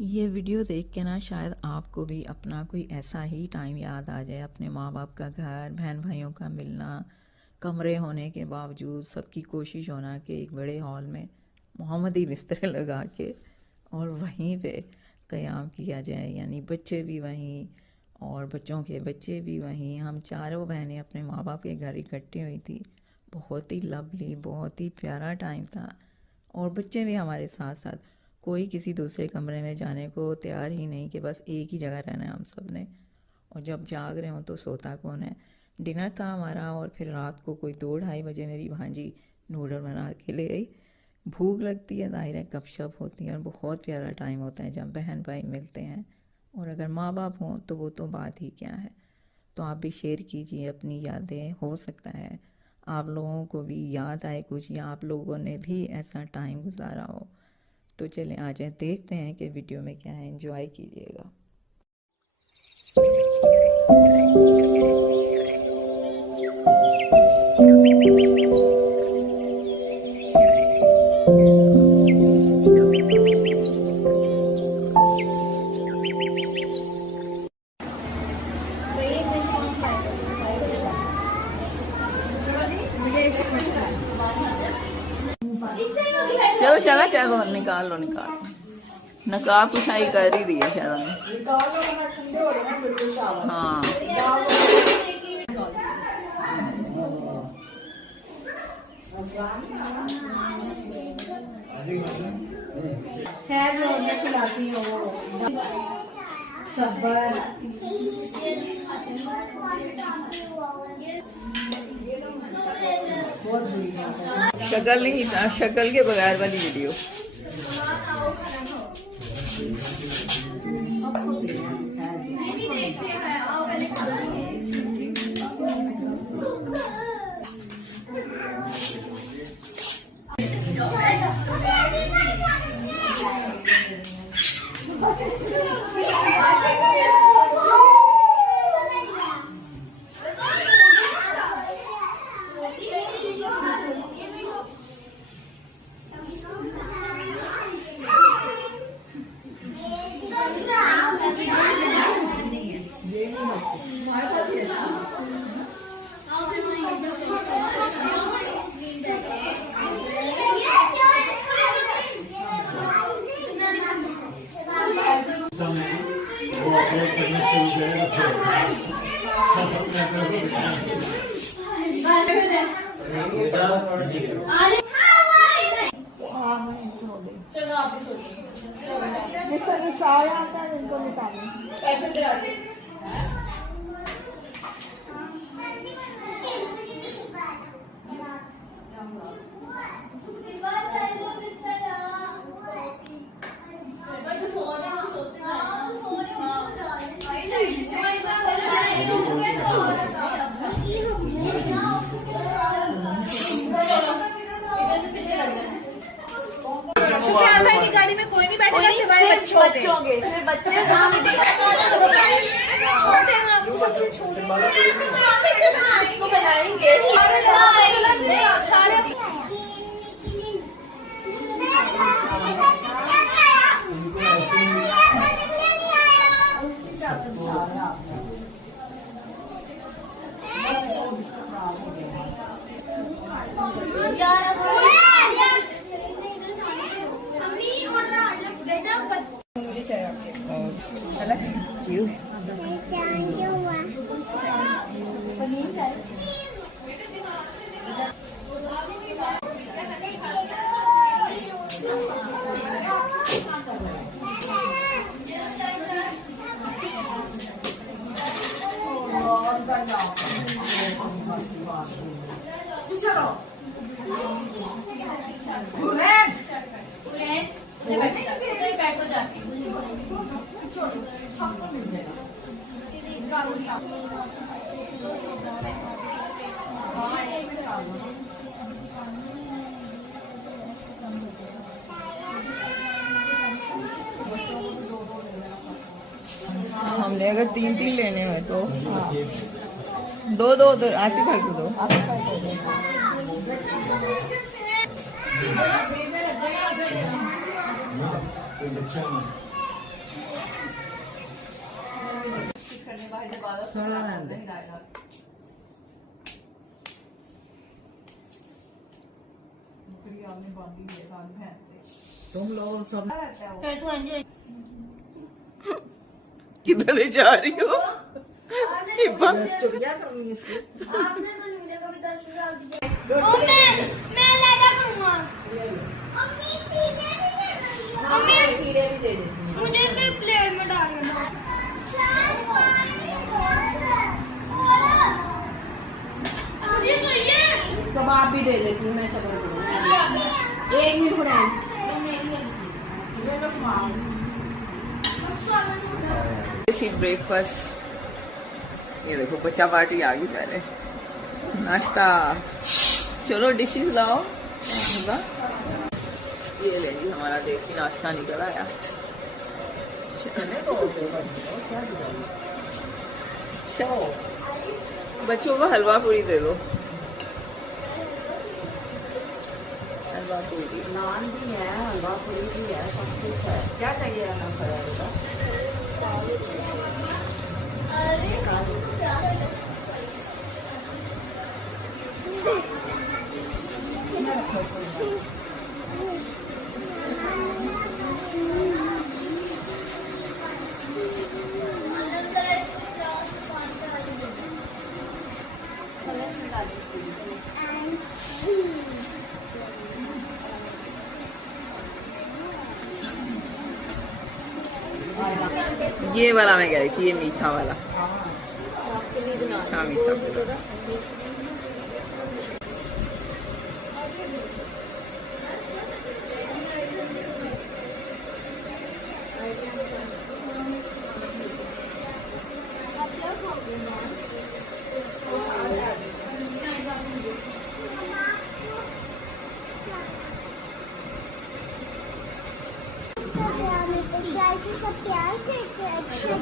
ये वीडियो देख के ना शायद आपको भी अपना कोई ऐसा ही टाइम याद आ जाए, अपने माँ बाप का घर, बहन भाइयों का मिलना, कमरे होने के बावजूद सबकी कोशिश होना कि एक बड़े हॉल में मोहम्मदी बिस्तर लगा के और वहीं पे क़याम किया जाए। यानी बच्चे भी वहीं और बच्चों के बच्चे भी वहीं, हम चारों बहनें अपने माँ बाप के घर इकट्ठी हुई थी। बहुत ही लवली, बहुत ही प्यारा टाइम था। और बच्चे भी हमारे साथ साथ, कोई किसी दूसरे कमरे में जाने को तैयार ही नहीं कि बस एक ही जगह रहना है हम सब ने। और जब जाग रहे हों तो सोता कौन है। डिनर था हमारा और फिर रात को कोई 2-2:30 बजे मेरी भांजी नूडल बना के ले आई। भूख लगती है, ज़ाहिर है गपशप होती है और बहुत प्यारा टाइम होता है जब बहन भाई मिलते हैं। और अगर माँ बाप हों तो वो तो बात ही क्या है। तो आप भी शेयर कीजिए अपनी यादें, हो सकता है आप लोगों को भी याद आए कुछ, या आप लोगों ने भी ऐसा टाइम गुजारा हो। तो चलें आ जाए, देखते हैं कि वीडियो में क्या है, एंजॉय कीजिएगा। चलो शाला शायद निकाल लो नकाब कुछाई कर ही दी है शायद। हाँ शक्ल नहीं, शक्ल के बगैर वाली वीडियो। चलो आप भी सोचिए। सारा आता है इनको निकालें। सुशांत भाई की गाड़ी में कोई नहीं बैठेगा सिवाय बच्चों के। सिर्फ बच्चे छोटे हैं, आपको सबसे छोटे इसको बनाएंगे सारे। हमने अगर 3-3 लेने हुए तो 2-2 आसिफ भाई को दो। थोड़ा रहने दे। तुम लोग सब तू एंजॉय किधर जा रही हो? चुड़िया करनी इसकी आपने तो मुझे कभी 10,000 दिया ओ मैं लगा दूंगा मम्मी कीड़े भी दे देती मुझे भी प्लेट में डालना मुझे चाहिए कबाब भी दे देती हूँ मैं सब एक मिनट बनाए ब्रेकफास्ट। ये देखो बच्चा पार्टी आ गई पहले। नाश्ता चलो डिशेस लाओ। ये ले जी हमारा देसी नाश्ता निकल आया। बच्चों को हलवा पूरी दे दो। हलवा पूरी नान भी है हलवा पूरी भी है सब कुछ है। क्या चाहिए ना बेटा? ये वाला मैं कह रही थी, ये मीठा वाला। मीठा मीठा सब प्यार देते अच्छा